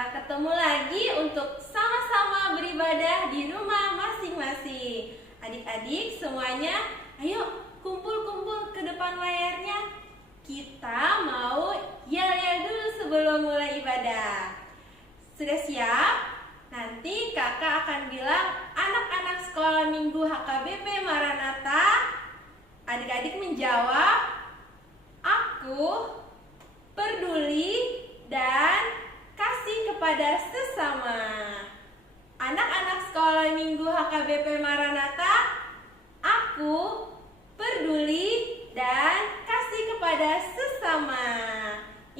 Kita ketemu lagi untuk sama-sama beribadah di rumah masing-masing. Adik-adik semuanya, ayo kumpul-kumpul ke depan layarnya. Kita mau yel-yel dulu sebelum mulai ibadah. Sudah siap? Nanti kakak akan bilang anak-anak sekolah minggu HKBP Maranatha. Adik-adik menjawab, aku peduli dan kasih kepada sesama. Anak-anak sekolah minggu HKBP Maranatha, aku peduli dan kasih kepada sesama.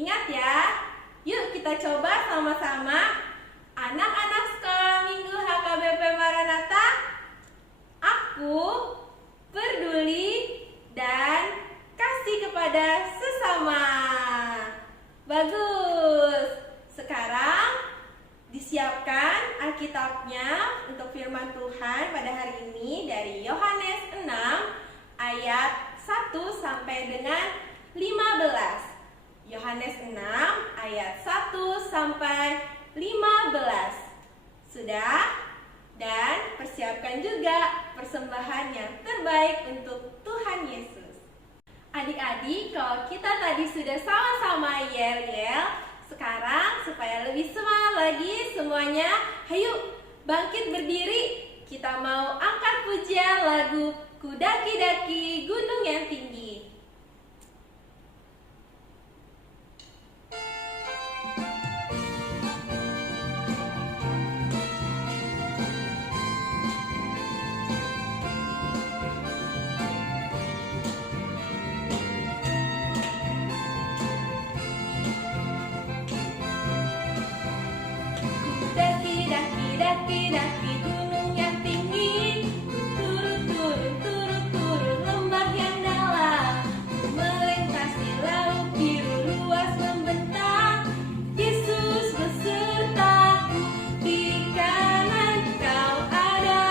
Ingat ya, yuk kita coba sama-sama. Anak-anak sekolah minggu HKBP Maranatha, aku peduli dan kasih kepada sesama. Bagus. Sekarang disiapkan Alkitabnya untuk firman Tuhan pada hari ini dari Yohanes 6 ayat 1 sampai dengan 15. Yohanes 6 ayat 1 sampai 15. Sudah? Dan persiapkan juga persembahan yang terbaik untuk Tuhan Yesus. Adik-adik, kalau kita tadi sudah sama-sama yel-yel, sekarang supaya lebih semangat lagi semuanya, ayo bangkit berdiri. Kita mau angkat pujian lagu Ku Daki-daki Gunung yang Tinggi. Daki-daki gunung yang tinggi, turun lembah yang dalam, melintasi laut biru luas membentang. Yesus besertaku, di kanan kau ada,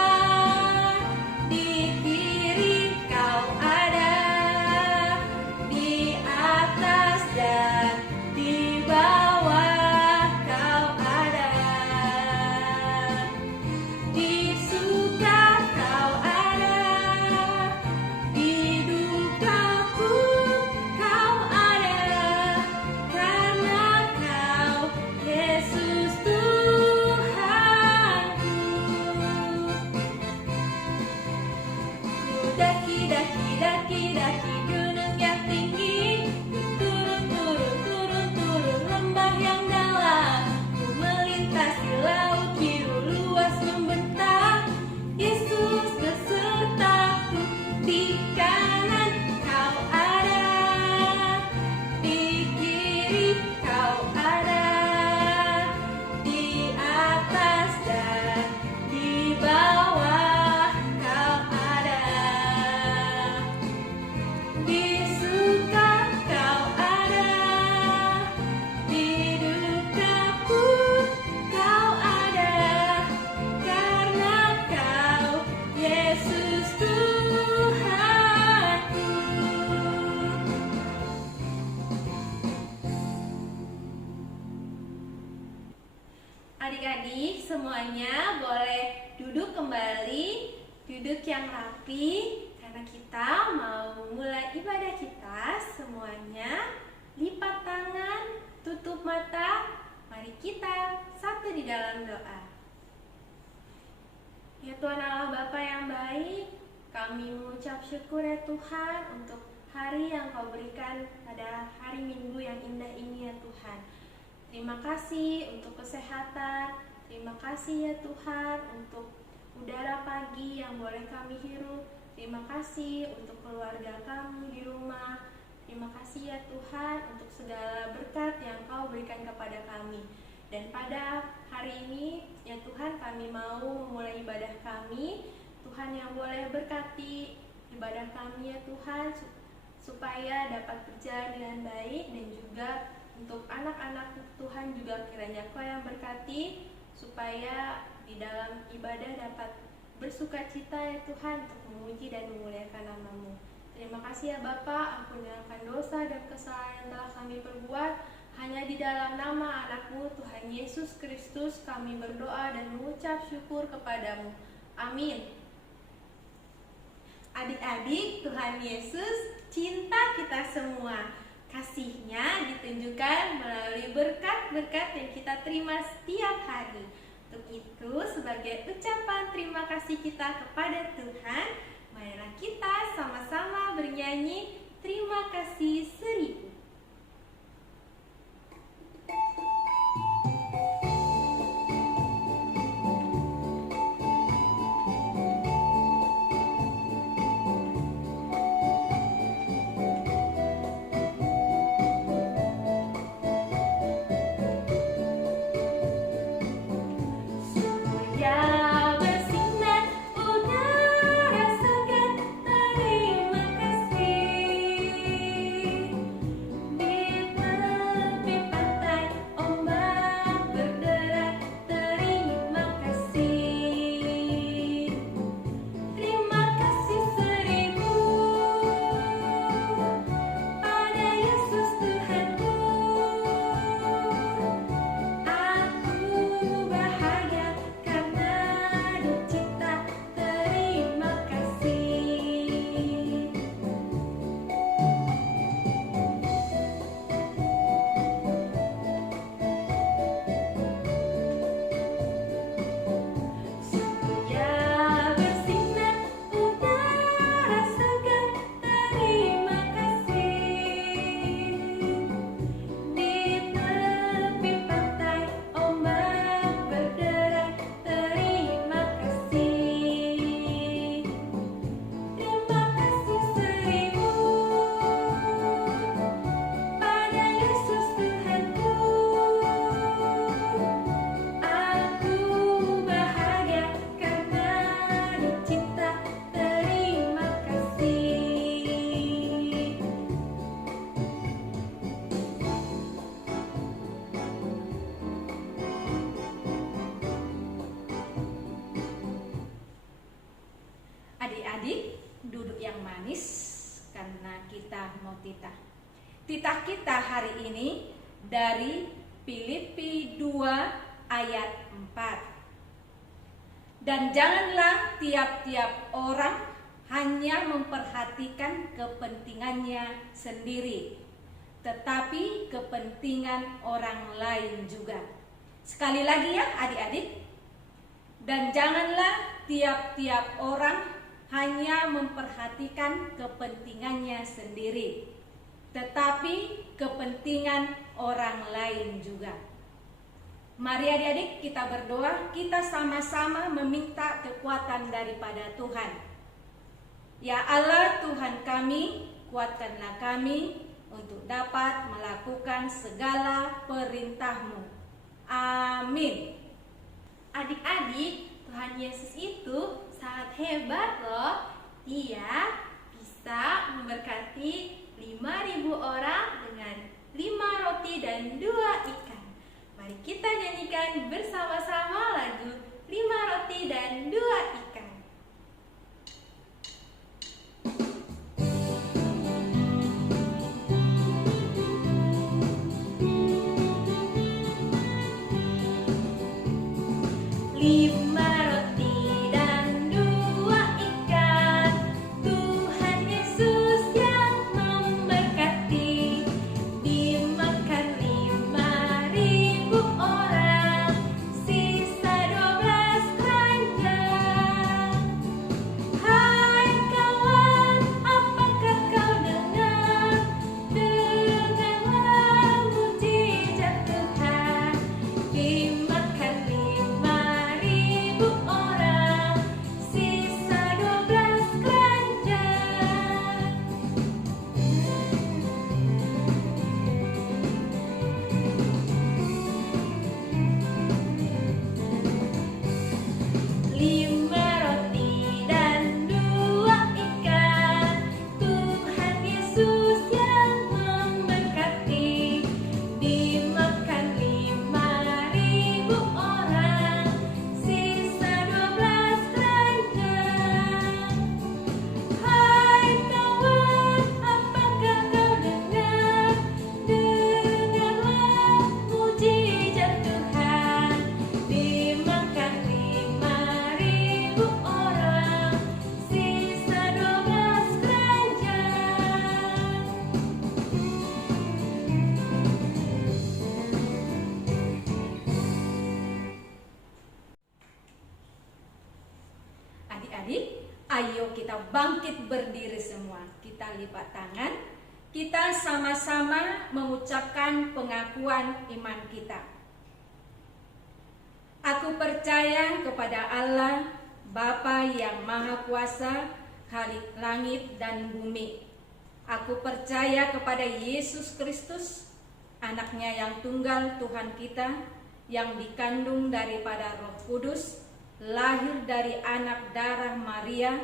di kiri kau ada, di atas dan di bawah kau ada. Di suka kau ada, di duka pun kau ada, karena kau Yesus Tuhanku. Ku daki-daki gunung yang tinggi, turun lembah yang dalam, ku melintasi laut biru luas membentang. Yesus besertaku, di kanan kau ada, di kiri kau ada, di atas dan di bawah kau ada. Di suka kau ada, di duka pun kau ada, karena kau Yesus Tuhanku. Adik-adik semuanya boleh duduk kembali, duduk yang rapi, karena kita mau mulai ibadah kita. Semuanya lipat tangan, tutup mata, mari kita satu di dalam doa. Ya Tuhan Allah Bapa yang baik, kami mengucap syukur ya Tuhan untuk hari yang Kau berikan pada hari Minggu yang indah ini ya Tuhan. Terima kasih untuk kesehatan, terima kasih ya Tuhan untuk udara pagi yang boleh kami hirup. Terima kasih untuk keluarga kami di rumah. Terima kasih ya Tuhan untuk segala berkat yang Kau berikan kepada kami. Dan pada hari ini ya Tuhan, kami mau memulai ibadah kami. Tuhan yang boleh berkati ibadah kami ya Tuhan, supaya dapat berjalan dengan baik. Dan juga untuk anak-anak Tuhan juga kiranya Kau yang berkati, supaya di dalam ibadah dapat bersukacita ya Tuhan, untuk memuji dan memuliakan nama-Mu. Terima kasih ya Bapa, ampuni akan dosa dan kesalahan yang telah kami perbuat. Hanya di dalam nama anakmu Tuhan Yesus Kristus kami berdoa dan mengucap syukur kepadamu. Amin. Adik-adik, Tuhan Yesus cinta kita semua. Kasih-Nya ditunjukkan melalui berkat-berkat yang kita terima setiap hari. Untuk itu, sebagai ucapan terima kasih kita kepada Tuhan, marilah kita sama-sama bernyanyi Terima Kasih 1000. Adik-adik, duduk yang manis karena kita mau titah. Titah kita hari ini dari Filipi 2 ayat 4. Dan janganlah tiap-tiap orang hanya memperhatikan kepentingannya sendiri, tetapi kepentingan orang lain juga. Sekali lagi ya adik-adik. Dan janganlah tiap-tiap orang hanya memperhatikan kepentingannya sendiri, tetapi kepentingan orang lain juga. Mari adik-adik kita berdoa, kita sama-sama meminta kekuatan daripada Tuhan. Ya Allah Tuhan kami, kuatkanlah kami untuk dapat melakukan segala perintah-Mu. Amin. Adik-adik, Tuhan Yesus itu sangat hebat loh. Dia bisa memberkati 5.000 orang dengan 5 roti dan 2 ikan. Mari kita nyanyikan bersama-sama lagu 5 roti dan 2 ikan. Ribu Ayo kita bangkit berdiri semua. Kita lipat tangan. Kita sama-sama mengucapkan pengakuan iman kita. Aku percaya kepada Allah, Bapa yang Maha Kuasa, Khalik langit dan bumi. Aku percaya kepada Yesus Kristus, anaknya yang tunggal Tuhan kita, yang dikandung daripada Roh Kudus, lahir dari anak darah Maria,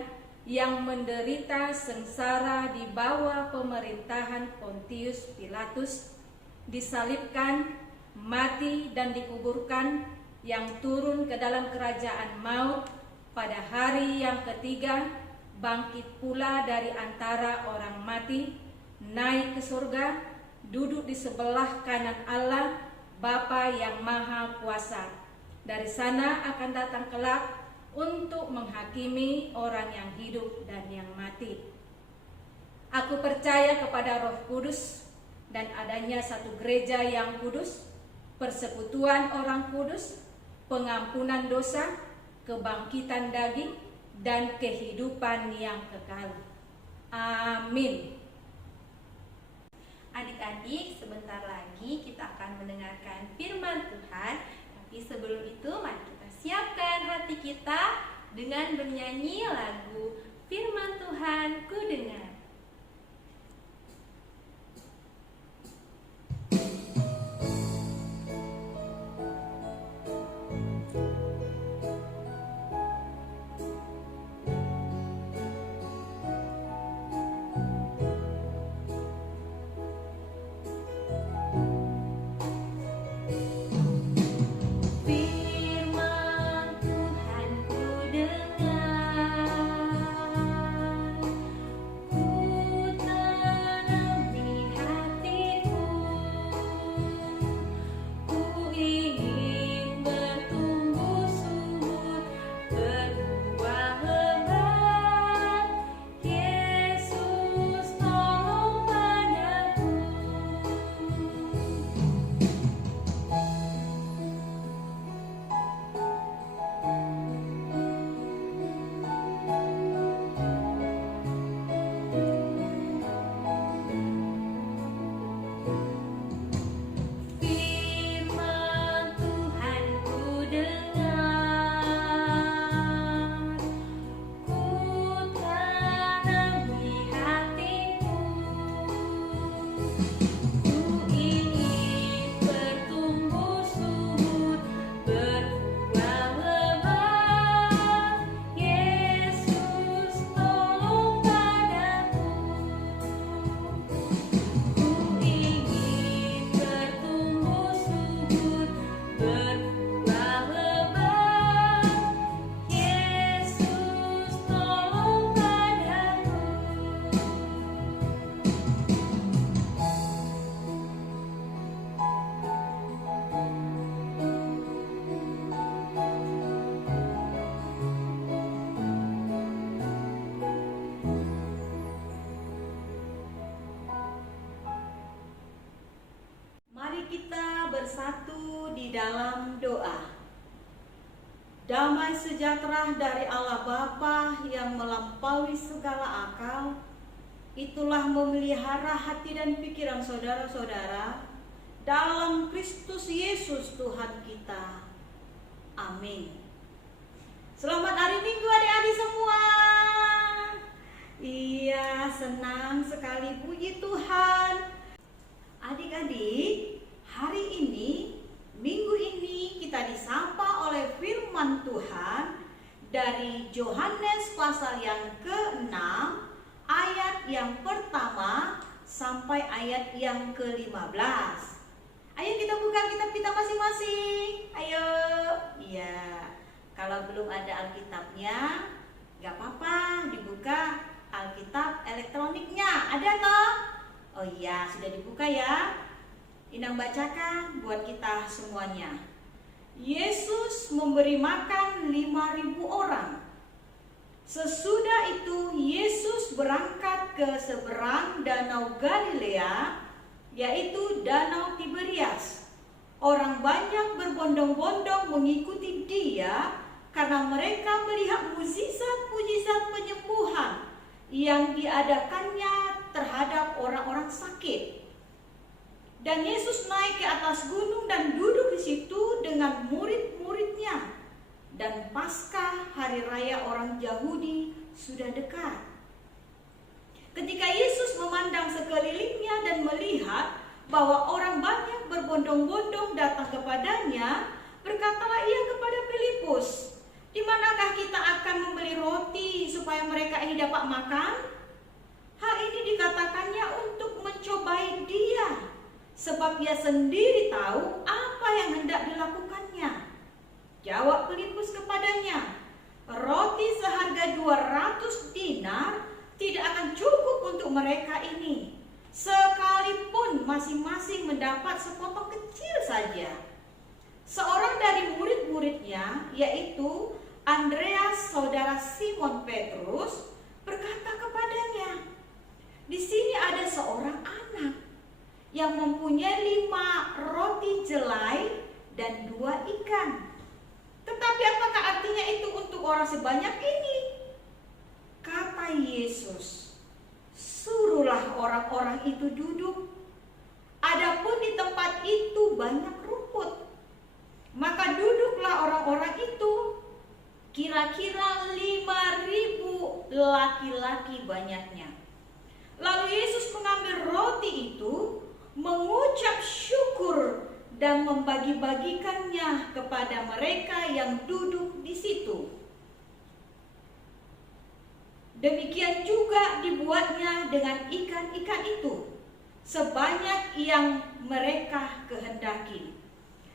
yang menderita sengsara di bawah pemerintahan Pontius Pilatus, disalibkan, mati dan dikuburkan, yang turun ke dalam kerajaan maut, pada hari yang ketiga bangkit pula dari antara orang mati, naik ke surga, duduk di sebelah kanan Allah, Bapa yang Maha Kuasa. Dari sana akan datang kelak untuk menghakimi orang yang hidup dan yang mati. Aku percaya kepada Roh Kudus dan adanya satu gereja yang kudus, persekutuan orang kudus, pengampunan dosa, kebangkitan daging, dan kehidupan yang kekal. Amin. Adik-adik, sebentar lagi kita akan mendengarkan firman Tuhan. Tapi sebelum itu, mari kita siapkan hati kita dengan bernyanyi lagu Firman Tuhan Ku Dengar. bersatu di dalam doa. Damai sejahtera dari Allah Bapa yang melampaui segala akal, itulah memelihara hati dan pikiran saudara-saudara dalam Kristus Yesus Tuhan kita. Amin. Selamat hari Minggu adik-adik semua. Iya, senang sekali, puji Tuhan. Adik-adik, hari ini, minggu ini kita disapa oleh firman Tuhan dari Yohanes pasal yang ke-6, ayat yang pertama sampai ayat yang ke-15. Ayo kita buka kitab kita masing-masing. Ayo. Iya. Kalau belum ada Alkitabnya, gak apa-apa, dibuka Alkitab elektroniknya. Ada toh? Oh iya, sudah dibuka ya. Inang bacakan buat kita semuanya. Yesus memberi makan 5.000 orang. Sesudah itu Yesus berangkat ke seberang Danau Galilea, yaitu Danau Tiberias. Orang banyak berbondong-bondong mengikuti dia karena mereka melihat mukjizat-mukjizat penyembuhan yang diadakannya terhadap orang-orang sakit. Dan Yesus naik ke atas gunung dan duduk di situ dengan murid-muridnya. Dan Paskah, hari raya orang Yahudi, sudah dekat. Ketika Yesus memandang sekelilingnya dan melihat bahwa orang banyak berbondong-bondong datang kepadanya, berkatalah ia kepada Filipus, "Di manakah kita akan membeli roti supaya mereka ini dapat makan?" Hal ini dikatakannya untuk mencobai dia, sebab ia sendiri tahu apa yang hendak dilakukannya. Jawab Filipus kepadanya, "Roti seharga 200 dinar tidak akan cukup untuk mereka ini, sekalipun masing-masing mendapat sepotong kecil saja." Seorang dari murid-muridnya, yaitu Andreas, saudara Simon Petrus, berkata kepadanya, "Di sini ada seorang anak yang mempunyai 5 roti jelai dan 2 ikan. Tetapi apakah artinya itu untuk orang sebanyak ini?" Kata Yesus, "Suruhlah orang-orang itu duduk. Adapun di tempat itu banyak rumput." Maka duduklah orang-orang itu, kira-kira 5.000 laki-laki banyaknya. Lalu Yesus mengambil roti itu, mengucap syukur dan membagi-bagikannya kepada mereka yang duduk di situ. Demikian juga dibuatnya dengan ikan-ikan itu, sebanyak yang mereka kehendaki.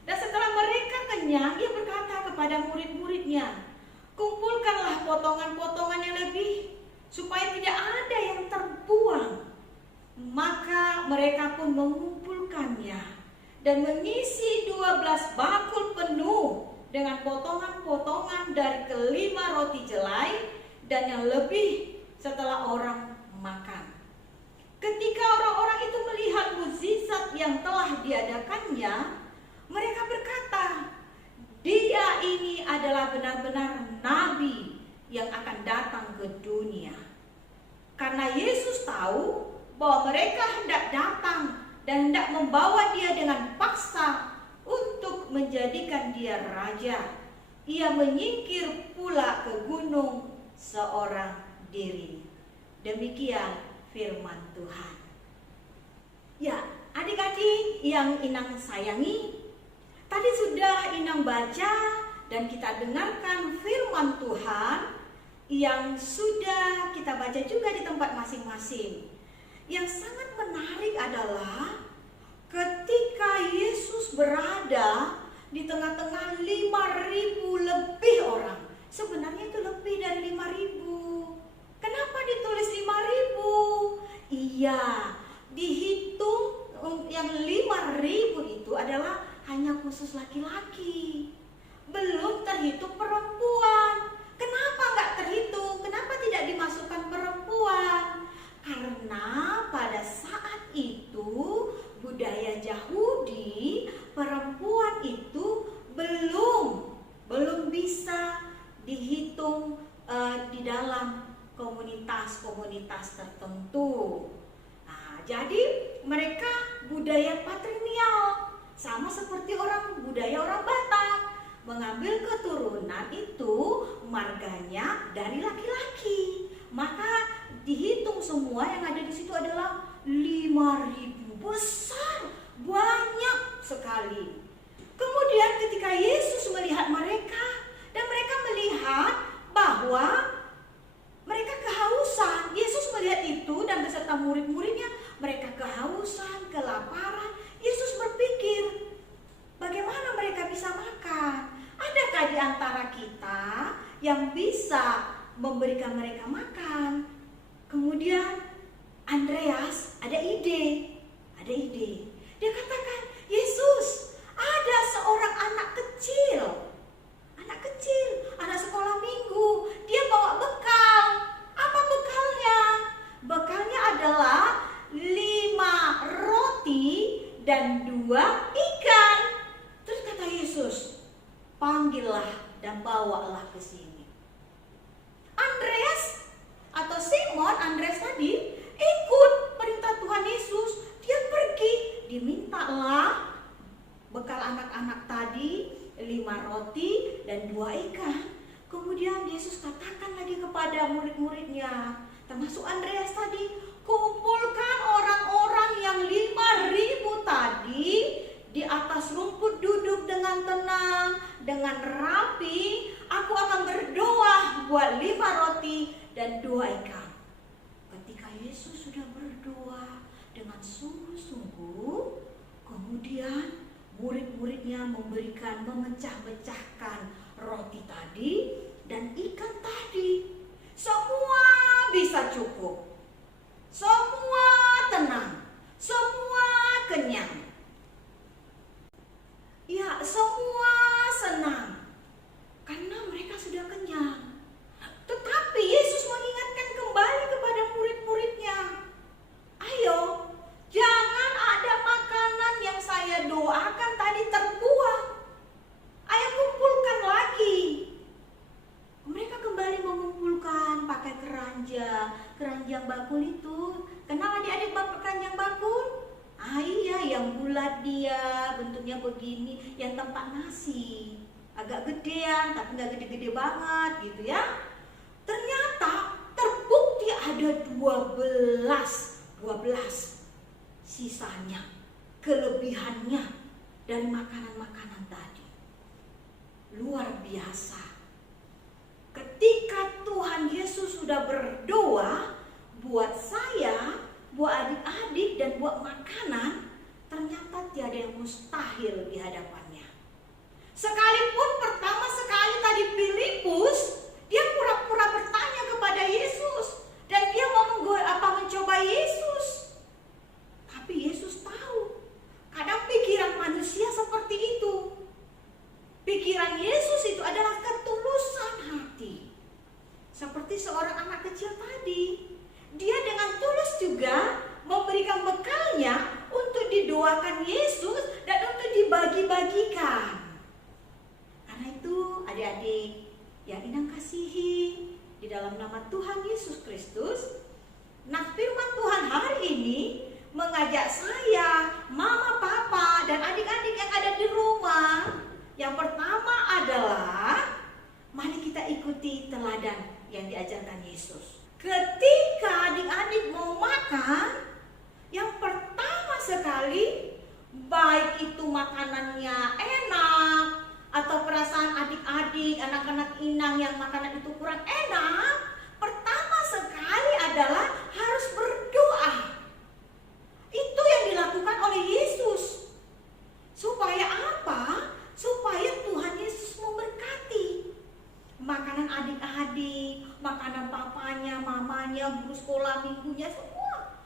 Dan setelah mereka kenyang, ia berkata kepada murid-muridnya, "Kumpulkanlah potongan-potongan yang lebih, supaya tidak ada yang terbuang." Maka mereka pun mengumpulkannya dan mengisi 12 bakul penuh dengan potongan-potongan dari kelima roti jelai dan yang lebih setelah orang makan. Ketika orang-orang itu melihat mukjizat yang telah diadakannya, mereka berkata, "Dia ini adalah benar-benar nabi yang akan datang ke dunia." Karena Yesus tahu bahwa mereka hendak datang dan hendak membawa dia dengan paksa untuk menjadikan dia raja, ia menyingkir pula ke gunung seorang diri. Demikian firman Tuhan. Ya, adik-adik yang Inang sayangi, tadi sudah Inang baca dan kita dengarkan firman Tuhan yang sudah kita baca juga di tempat masing-masing. Yang sangat menarik adalah ketika Yesus berada di tengah-tengah 5.000 lebih orang. Sebenarnya itu lebih dari 5.000. Kenapa ditulis 5.000? Iya, dihitung yang 5.000 itu adalah hanya khusus laki-laki. Belum terhitung perempuan. Kenapa nggak terhitung? Kenapa tidak dimasukkan perempuan? Karena pada saat itu budaya Yahudi, perempuan itu belum bisa dihitung di dalam komunitas-komunitas tertentu. Nah, jadi mereka budaya patrilineal, sama seperti budaya orang Batak, mengambil keturunan itu marganya dari laki-laki. Maka dihitung semua yang ada di situ adalah 5.000, besar, banyak sekali. Kemudian ketika Yesus melihat mereka dan mereka melihat bahwa mereka kehausan, Yesus melihat itu dan beserta murid-muridnya, mereka kehausan, kelaparan. Yesus berpikir, bagaimana mereka bisa makan? Adakah di antara kita yang bisa memberikan mereka makan? Kemudian Andreas ada ide. Dia katakan, "Yesus, ada seorang anak kecil, anak sekolah minggu. Dia bawa bekal. Apa bekalnya? Bekalnya adalah 5 roti dan 2 ikan." Terus kata Yesus, "Panggillah dan bawalah ke sini. Andreas atau Simon, Andreas tadi ikut perintah Tuhan Yesus. Dia pergi, dimintalah bekal anak-anak tadi, 5 roti dan 2 ikan. Kemudian Yesus katakan lagi kepada murid-muridnya, termasuk Andreas tadi, kumpulkan orang-orang yang 5.000 tadi di atas rumput, duduk dengan tenang, dengan rapi. Aku akan berdoa buat 5 roti dan 2 ikan. Ketika Yesus sudah berdoa dengan sungguh-sungguh, kemudian murid-muridnya memecah-mecahkan roti tadi dan ikan tadi. Semua bisa cukup. Semua tenang. Semua kenyang. Ya, semua senang. Karena mereka sudah kenyang. Tetapi Yesus mengingatkan kembali kepada murid-muridnya. Ayo, jangan ada makanan yang saya doakan tadi terbuang. Ayo kumpulkan lagi. Mereka kembali mengumpulkan pakai keranjang bakul itu. Kenal adik-adik keranjang bakul? Iya, yang bulat dia, bentuknya begini, yang tempat nasi. Agak gedean, tapi nggak gede-gede banget gitu ya. Ternyata terbukti ada 12 sisanya, kelebihannya dari makanan-makanan tadi. Luar biasa. Ketika Tuhan Yesus sudah berdoa buat saya, buat adik-adik dan buat makanan, ternyata tiada yang mustahil di hadapannya. Sekalipun pertama sekali tadi Filipus, dia pura-pura bertanya kepada Yesus dan dia mau mencoba Yesus. Tapi Yesus tahu, kadang pikiran manusia seperti itu. Pikiran Yesus itu adalah ketulusan hati. Seperti seorang anak kecil tadi, dia dengan tulus juga memberikan bekalnya untuk didoakan Yesus dan untuk dibagi-bagikan. Karena itu adik-adik yang Inang kasihi di dalam nama Tuhan Yesus Kristus, nah firman Tuhan hari ini mengajak saya, mama, papa, dan adik-adik yang ada di rumah. Yang pertama adalah mari kita ikuti teladan yang diajarkan Yesus. Ketika adik-adik mau makan, yang pertama sekali, baik itu makanannya enak atau perasaan adik-adik, anak-anak Inang yang makanan itu kurang enak, pertama sekali adalah harus berdoa. Itu yang dilakukan oleh Yesus. Supaya apa? Supaya Tuhan Yesus memberkati makanan adik-adik, makanan papanya, mamanya, guru sekolah minggunya, semua.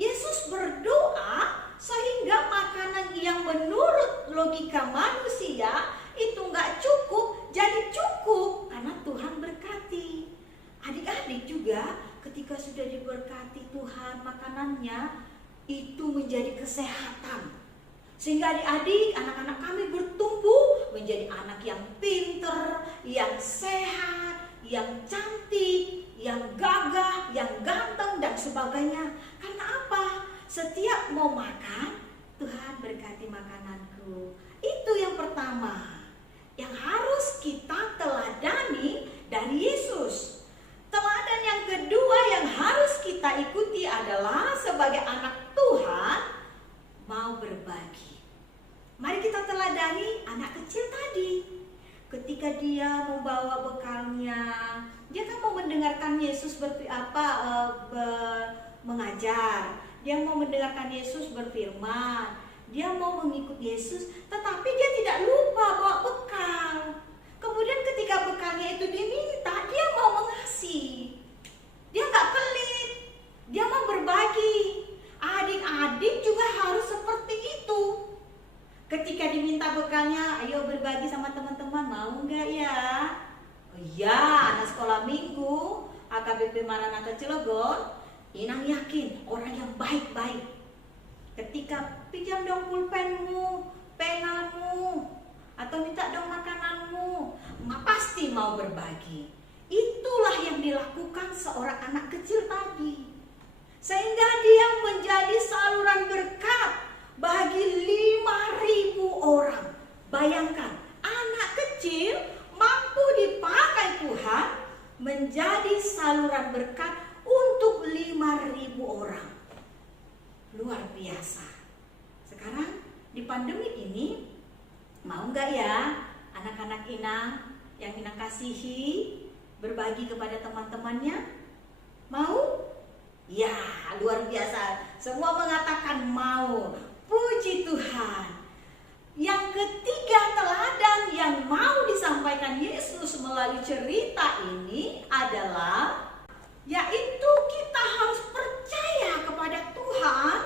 Yesus berdoa sehingga makanan yang menurut logika manusia itu nggak cukup, jadi cukup karena Tuhan berkati. Adik-adik juga ketika sudah diberkati Tuhan makanannya, itu menjadi kesehatan. Sehingga adik-adik, anak-anak kami bertumbuh menjadi anak yang pinter, yang sehat, yang cantik, yang gagah, yang ganteng, dan sebagainya. Karena apa? Setiap mau makan, Tuhan berkati makananku. Itu yang pertama yang harus kita teladani dari Yesus. Teladan yang kedua yang harus kita ikuti adalah sebagai anak Tuhan, mau berbagi. Mari kita teladani anak kecil tadi. Ketika dia membawa bekalnya, dia kan mau mendengarkan Yesus mengajar. Dia mau mendengarkan Yesus berfirman. Dia mau mengikut Yesus, tetapi dia tidak lupa bawa bekal. Kemudian ketika bekalnya itu diminta, dia mau mengasih. Dia nggak pelit. Dia mau berbagi. Adik-adik juga harus seperti itu. Ketika diminta bekalnya, ayo berbagi sama teman-teman, mau nggak ya? Oh iya, anak sekolah minggu AKBP Maranatha Cilegon, Inang yakin orang yang baik-baik. Ketika pinjam dong pulpenmu, penamu, atau minta dong makananmu, ngapa mau berbagi. Itulah yang dilakukan seorang anak kecil tadi. Sehingga dia menjadi saluran berkat bagi 5.000 orang. Bayangkan, anak kecil mampu dipakai Tuhan menjadi saluran berkat untuk 5.000 orang. Luar biasa. Sekarang di pandemi ini, mau nggak ya anak-anak Inang yang Inang kasihi berbagi kepada teman-temannya? Mau? Ya, luar biasa. Semua mengatakan mau. Puji Tuhan. Yang ketiga teladan yang mau disampaikan Yesus melalui cerita ini adalah, yaitu kita harus percaya kepada Tuhan.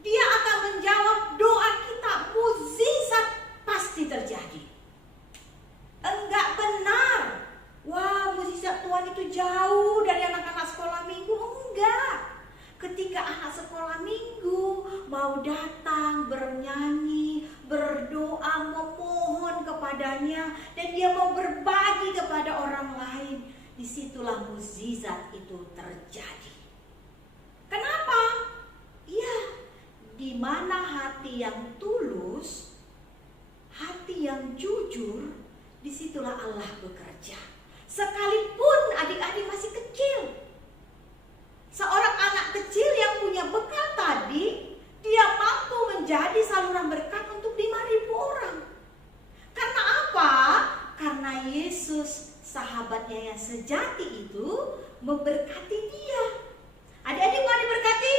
Dia akan menjawab doa kita. Mukjizat pasti terjadi. Enggak benar, wah, mukjizat Tuhan itu jauh dari anak-anak sekolah minggu. Enggak. Ketika anak sekolah minggu mau datang bernyanyi, berdoa, memohon kepadanya, dan dia mau berbagi kepada orang lain, disitulah mukjizat itu terjadi. Kenapa? Ya, di mana hati yang tulus, hati yang jujur, disitulah Allah bekerja. Sekalipun adik-adik masih kecil, seorang anak kecil yang punya bekal tadi, dia mampu menjadi saluran berkat untuk 5.000 orang. Karena apa? Karena Yesus, sahabatnya yang sejati itu, memberkati dia. Adik-adik mau diberkati?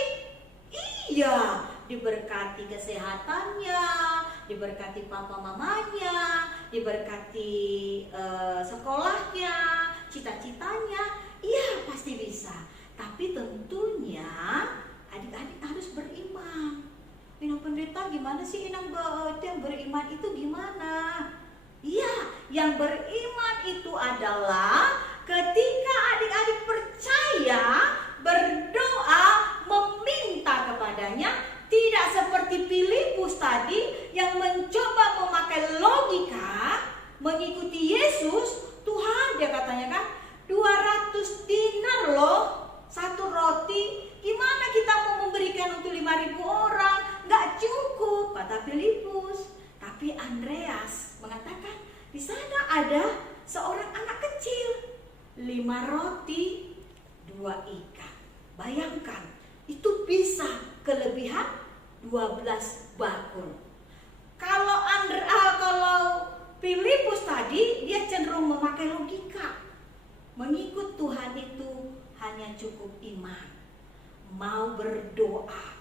Iya, diberkati kesehatannya, diberkati papa mamanya, diberkati sekolahnya, cita-citanya. Iya, pasti bisa. Tapi tentunya adik-adik harus beriman. Inang pendeta, gimana sih Inang yang beriman itu gimana? Iya, yang beriman itu adalah ketika adik-adik percaya, berdoa, meminta kepadanya, tidak seperti Filipus tadi yang mencoba memakai logika, mengikuti Yesus. Tuhan, dia katanya kan, 200 dinar loh, 1 roti, gimana kita mau memberikan untuk 5.000 orang? Gak cukup, kata Filipus. Tapi Andreas mengatakan, di sana ada seorang anak kecil, 5 roti, 2 ikan. Bayangkan, itu bisa kelebihan 12 bakul. Kalau Filipus tadi, dia cenderung memakai logika. Mengikut Tuhan itu hanya cukup iman, mau berdoa,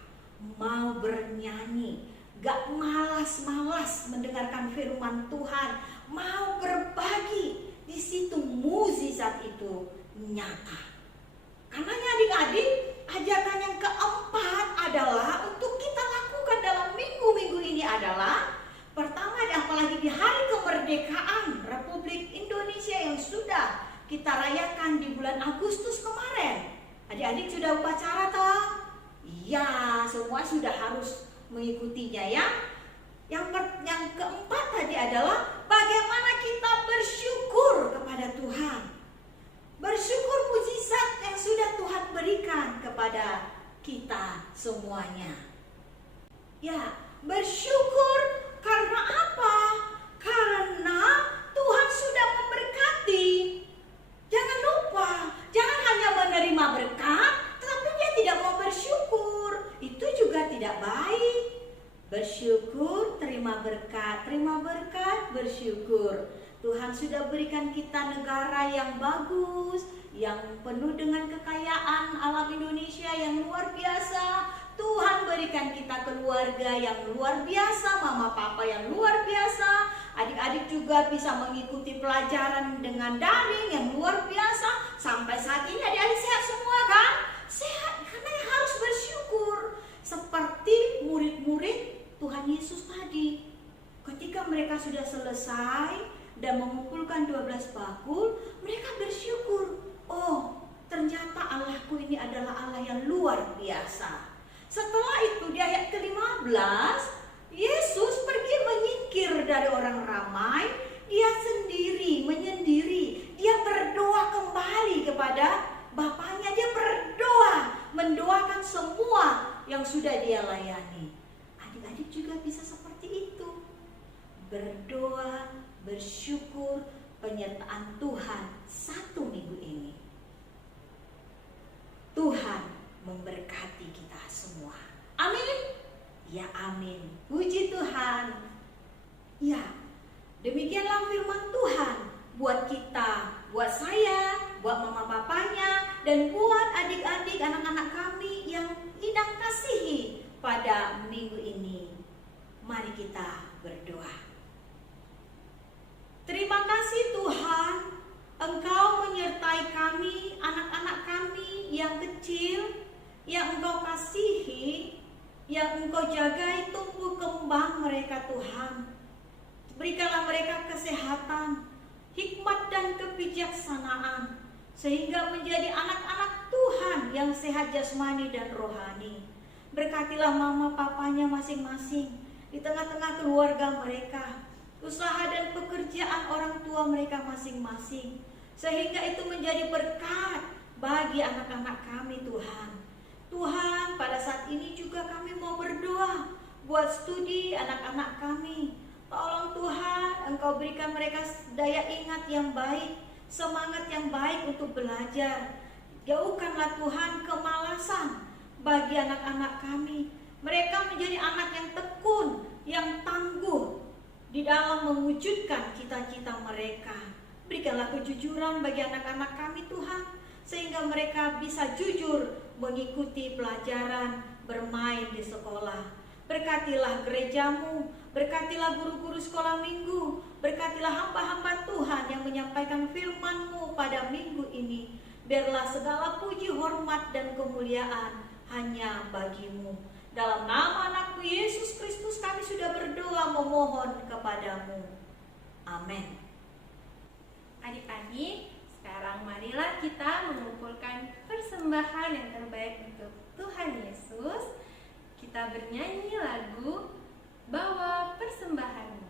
mau bernyanyi, gak malas-malas mendengarkan firman Tuhan, mau berbagi. Di situ mukjizat itu nyata. Karenanya adik-adik, ajakan yang keempat adalah untuk kita lakukan dalam minggu-minggu ini adalah, pertama, apalagi di hari kemerdekaan Republik Indonesia yang sudah kita rayakan di bulan Agustus kemarin. Adik-adik sudah upacara toh? Iya, semua sudah harus mengikutinya ya. Yang keempat tadi adalah bagaimana kita bersyukur kepada Tuhan. Bersyukur mukjizat yang sudah Tuhan berikan kepada kita semuanya. Ya, bersyukur karena apa? Karena Tuhan sudah memberkati. Jangan lupa, jangan hanya menerima berkat, tetapi dia tidak mau bersyukur. Itu juga tidak baik. Bersyukur, terima berkat, bersyukur. Tuhan sudah berikan kita negara yang bagus, yang penuh dengan kekayaan alam Indonesia yang luar biasa. Tuhan berikan kita keluarga yang luar biasa, mama papa yang luar biasa. Adik-adik juga bisa mengikuti pelajaran dengan daring yang luar biasa. Sampai saat ini adik-adik sehat semua kan? Sehat, karena harus bersyukur. Seperti murid-murid Tuhan Yesus tadi. Ketika mereka sudah selesai dan mengumpulkan 12 bakul, mereka bersyukur. Oh, ternyata Allahku ini adalah Allah yang luar biasa. Setelah itu di ayat ke-15, Yesus pergi menyingkir dari orang ramai. Dia sendiri, menyendiri syukur penyertaan Tuhan satu minggu ini. Tuhan memberkati kita semua. Amin. Ya amin. Puji Tuhan. Ya, demikianlah firman Tuhan buat kita, buat saya, buat mama papanya, dan buat adik-adik anak-anak kami yang Idang kasihi pada minggu ini. Mari kita berdoa. Terima kasih Tuhan, Engkau menyertai kami, anak-anak kami yang kecil, yang Engkau kasihi, yang Engkau jagai tumbuh kembang mereka Tuhan. Berikanlah mereka kesehatan, hikmat dan kebijaksanaan, sehingga menjadi anak-anak Tuhan yang sehat jasmani dan rohani. Berkatilah mama papanya masing-masing di tengah-tengah keluarga mereka, usaha dan pekerjaan orang tua mereka masing-masing, sehingga itu menjadi berkat bagi anak-anak kami Tuhan. Tuhan, pada saat ini juga kami mau berdoa buat studi anak-anak kami. Tolong Tuhan, Engkau berikan mereka daya ingat yang baik, semangat yang baik untuk belajar. Jauhkanlah Tuhan kemalasan bagi anak-anak kami. Mereka menjadi anak yang tekun, yang tangguh di dalam mewujudkan cita-cita mereka. Berikanlah kejujuran bagi anak-anak kami Tuhan, sehingga mereka bisa jujur mengikuti pelajaran, bermain di sekolah. Berkatilah gerejamu, berkatilah guru-guru sekolah minggu, berkatilah hamba-hamba Tuhan yang menyampaikan firman-Mu pada minggu ini. Biarlah segala puji, hormat, dan kemuliaan hanya bagi-Mu. Dalam nama anakmu Yesus Kristus kami sudah berdoa memohon kepadamu. Amin. Adik-adik, sekarang marilah kita mengumpulkan persembahan yang terbaik untuk Tuhan Yesus. Kita bernyanyi lagu Bawa Persembahanmu.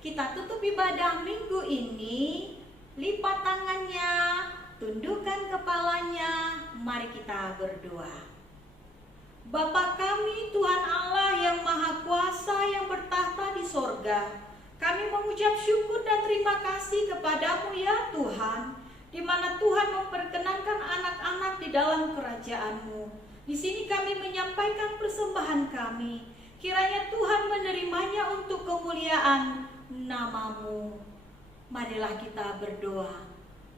Kita tutup ibadah minggu ini, lipat tangannya, tundukkan kepalanya, mari kita berdoa. Bapa kami, Tuhan Allah yang Maha Kuasa yang bertahta di sorga, kami mengucap syukur dan terima kasih kepadamu ya Tuhan, di mana Tuhan memperkenankan anak-anak di dalam kerajaan-Mu. Di sini kami menyampaikan persembahan kami, kiranya Tuhan menerimanya untuk kemuliaan nama-Mu. Marilah kita berdoa.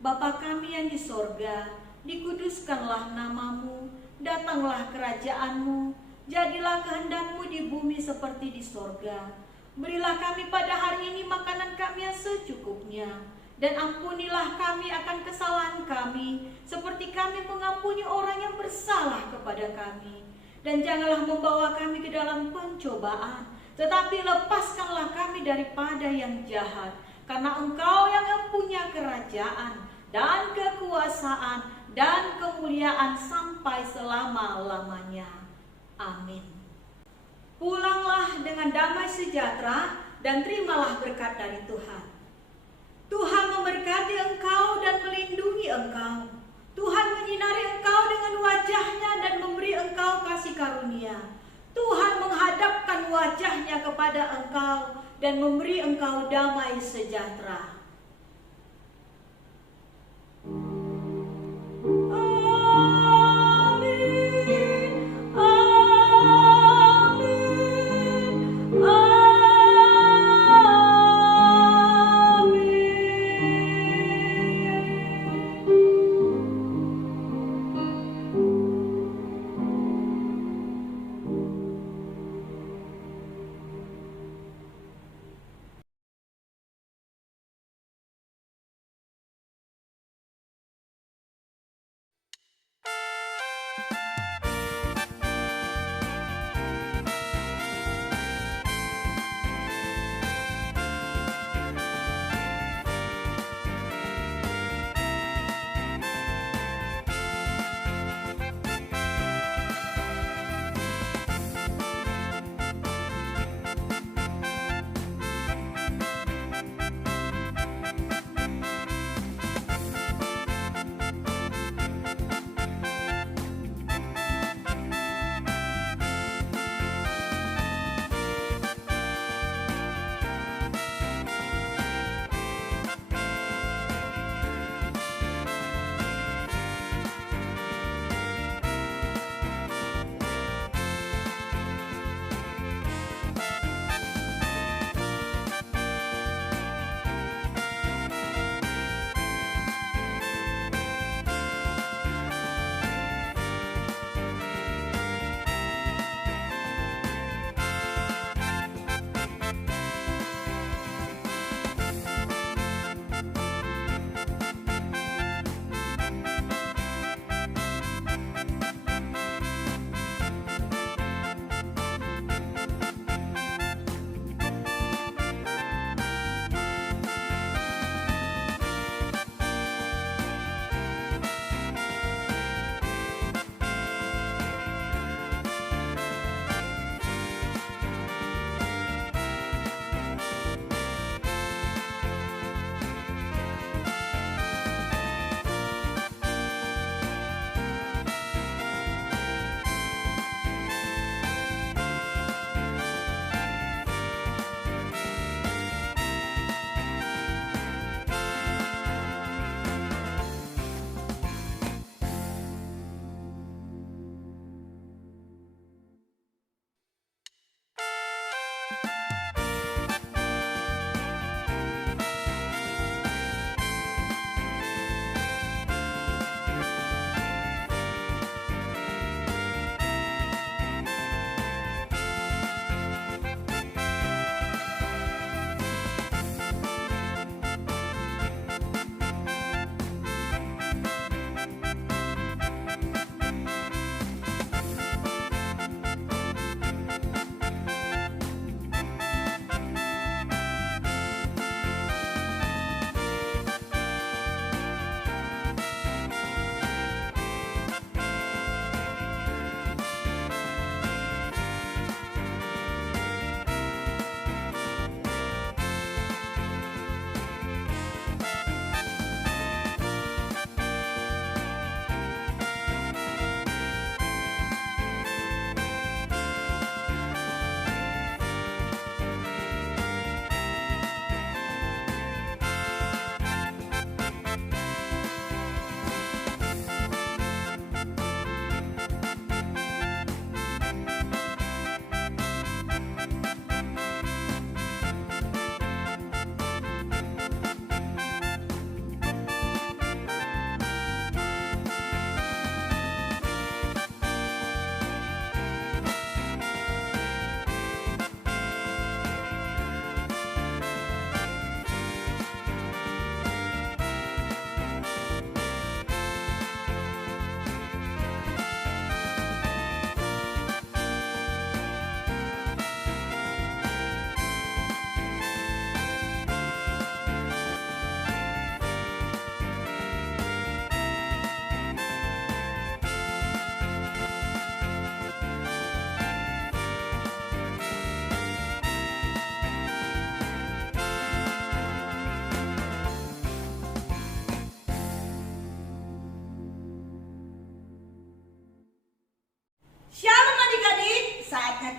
Bapa kami yang di sorga, dikuduskanlah nama-Mu, datanglah kerajaan-Mu, jadilah kehendak-Mu di bumi seperti di sorga. Berilah kami pada hari ini makanan kami yang secukupnya, dan ampunilah kami akan kesalahan kami, seperti kami mengampuni orang yang bersalah kepada kami. Dan janganlah membawa kami ke dalam pencobaan, tetapi lepaskanlah kami daripada yang jahat, karena Engkau yang mempunyai kerajaan dan kekuasaan dan kemuliaan sampai selama-lamanya. Amin. Pulanglah dengan damai sejahtera dan terimalah berkat dari Tuhan. Tuhan memberkati engkau dan melindungi engkau. Tuhan menyinari engkau dengan wajahnya dan memberi engkau kasih karunia. Tuhan menghadapkan wajahnya kepada engkau dan memberi engkau damai sejahtera.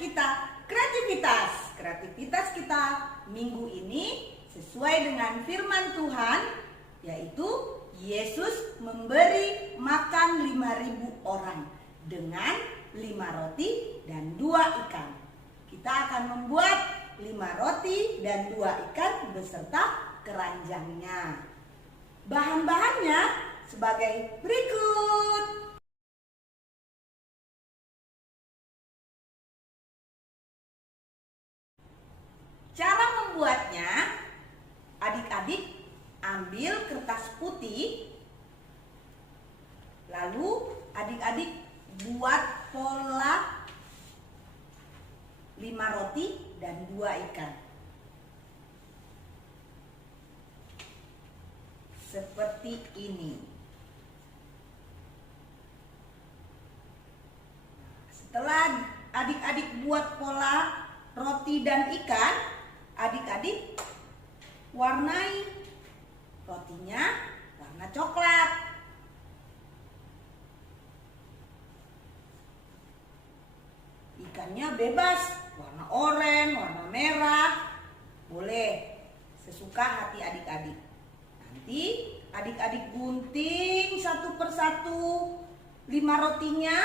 kita kreativitas. Kreativitas kita minggu ini sesuai dengan firman Tuhan, yaitu Yesus memberi makan 5.000 orang dengan 5 roti dan 2 ikan. Kita akan membuat 5 roti dan 2 ikan beserta keranjangnya. Bahan-bahannya sebagai berikut. Cara membuatnya, adik-adik ambil kertas putih, lalu adik-adik buat pola 5 roti dan 2 ikan. Seperti ini. Setelah adik-adik buat pola roti dan ikan, adik-adik warnai rotinya warna coklat. Ikannya bebas, warna oranye, warna merah, boleh sesuka hati adik-adik. Nanti adik-adik gunting satu persatu 5 rotinya,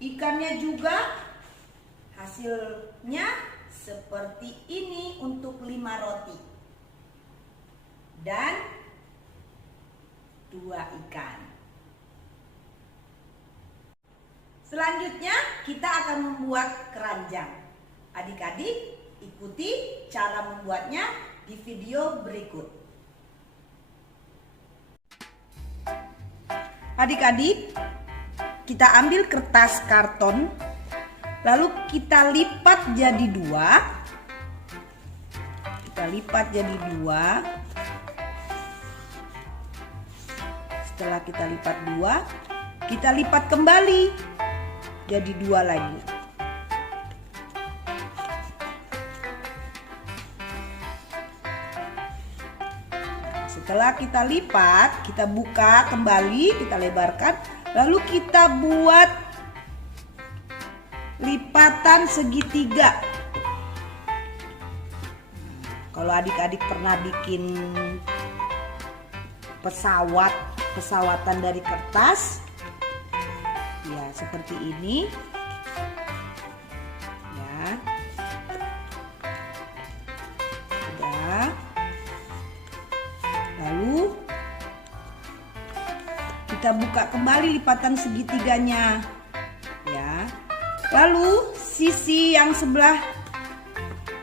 ikannya juga. Hasilnya seperti ini untuk 5 roti dan 2 ikan. Selanjutnya kita akan membuat keranjang. Adik-adik ikuti cara membuatnya di video berikut. Adik-adik, kita ambil kertas karton, lalu kita lipat jadi 2. Kita lipat jadi 2. Setelah kita lipat 2, kita lipat kembali jadi 2 lagi. Setelah kita lipat, kita buka kembali, kita lebarkan, lalu kita buat lipatan segitiga. Kalau adik-adik pernah bikin pesawatan dari kertas, ya seperti ini, ya, sudah. Lalu kita buka kembali lipatan segitiganya, ya. Lalu sisi yang sebelah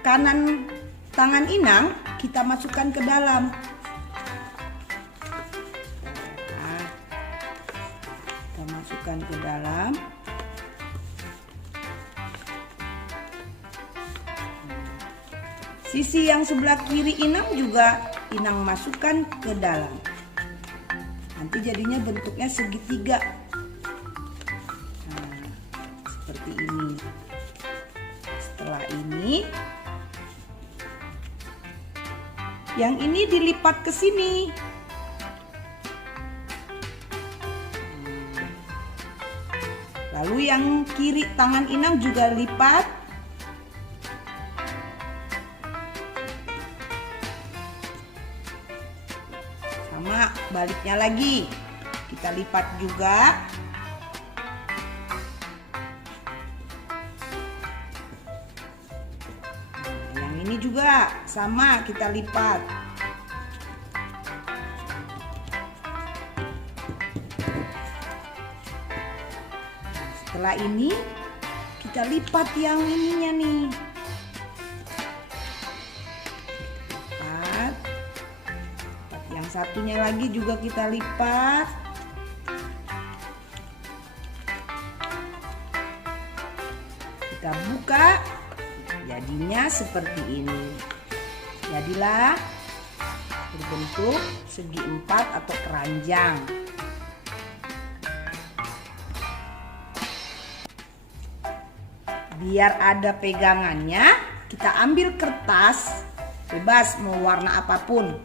kanan tangan inang kita masukkan ke dalam. Nah, kita masukkan ke dalam. Sisi yang sebelah kiri inang juga inang masukkan ke dalam. Nanti jadinya bentuknya segitiga. Seperti ini. Setelah ini, yang ini dilipat ke sini. Lalu yang kiri tangan inang juga lipat. Sama baliknya lagi. Kita lipat juga. Ini juga sama, kita lipat. Setelah ini kita lipat yang ininya nih. Lipat. Yang satunya lagi juga kita lipat. Kita buka. Jadinya seperti ini. Jadilah berbentuk segi 4 atau keranjang. Biar ada pegangannya, kita ambil kertas, bebas mau warna apapun.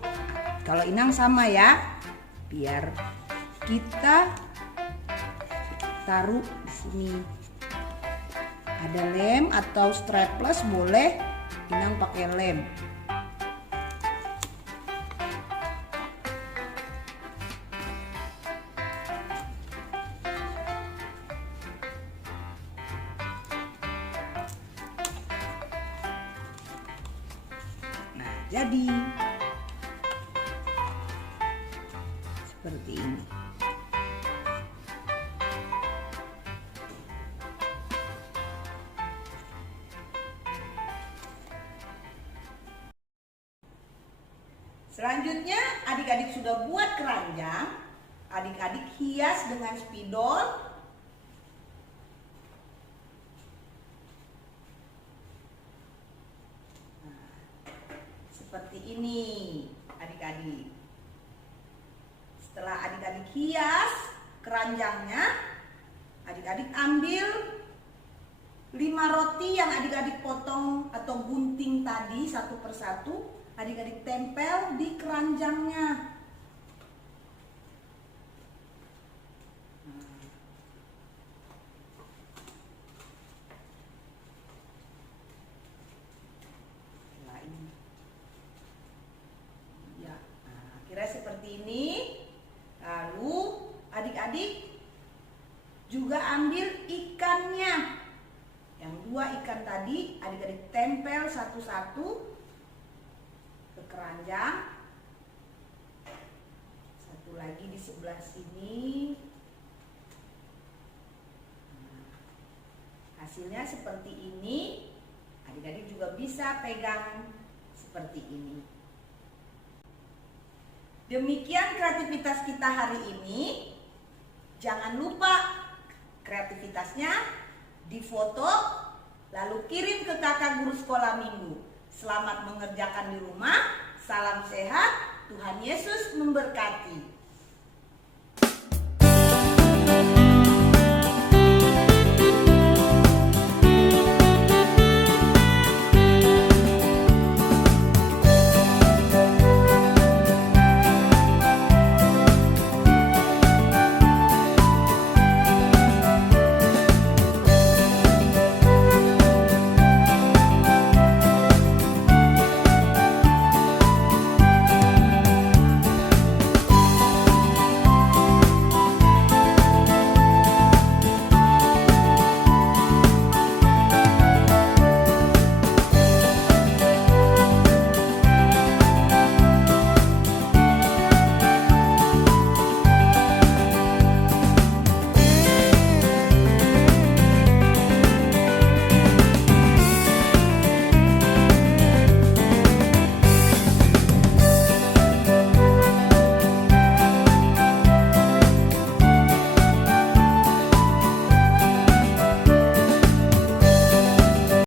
Kalau inang sama ya, biar kita taruh di sini. Ada lem atau strapless, boleh Inang pakai lem. Nah, jadi seperti ini. Selanjutnya adik-adik sudah buat keranjang. Adik-adik hias dengan spidol. Nah, seperti ini adik-adik. Setelah adik-adik hias keranjangnya, adik-adik ambil 5 roti yang adik-adik potong atau gunting tadi satu persatu. Adik-adik tempel di keranjangnya. Ya, nah, kira seperti ini. Lalu adik-adik juga ambil ikannya. Yang 2 ikan tadi adik-adik tempel satu-satu ke keranjang. Satu lagi di sebelah sini. Nah, hasilnya seperti ini. Adik-adik juga bisa pegang seperti ini. Demikian kreativitas kita hari ini. Jangan lupa kreativitasnya difoto lalu kirim ke kakak guru sekolah minggu. Selamat mengerjakan di rumah. Salam sehat. Tuhan Yesus memberkati.